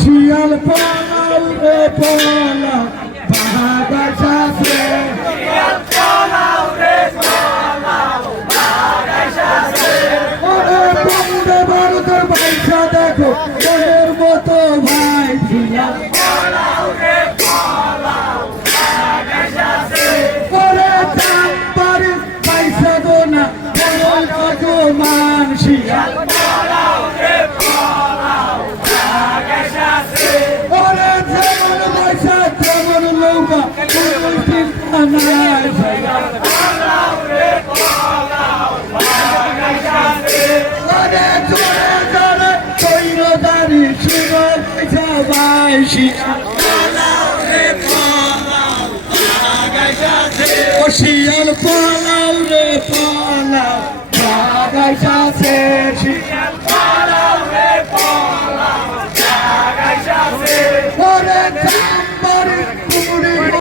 শিয়াল পালাও রে পালাও বাগাইছাছে শিয়াল পালাও রে পালাও বাগাইছাছে ওরে বন্দে ভারতের ভাইসা দেখো মনের মতো ভাই শিয়াল পালাও রে পালাও বাগাইছাছে ওরে চাম্পারি ভাইসা দো না বড় কত মান শিয়াল পালাও রে পালাও বাগাইছাছে ওরে যেমন ভাইসা তেমন নৌকা কোনো চিন্তা নাই শিয়াল পালাও রে পালাও বাগাইছাছে ওরে জোরে জোরে কইরদারি শুনো ভাইসা ভাই শিয়াল পালাও রে পালাও বাগাইছাছে ও শিয়াল পালাও রে পালাও বাগাইছাছে শিয়াল পালাও রে পালাও বাগাইছাছে ওরে চাম্পারি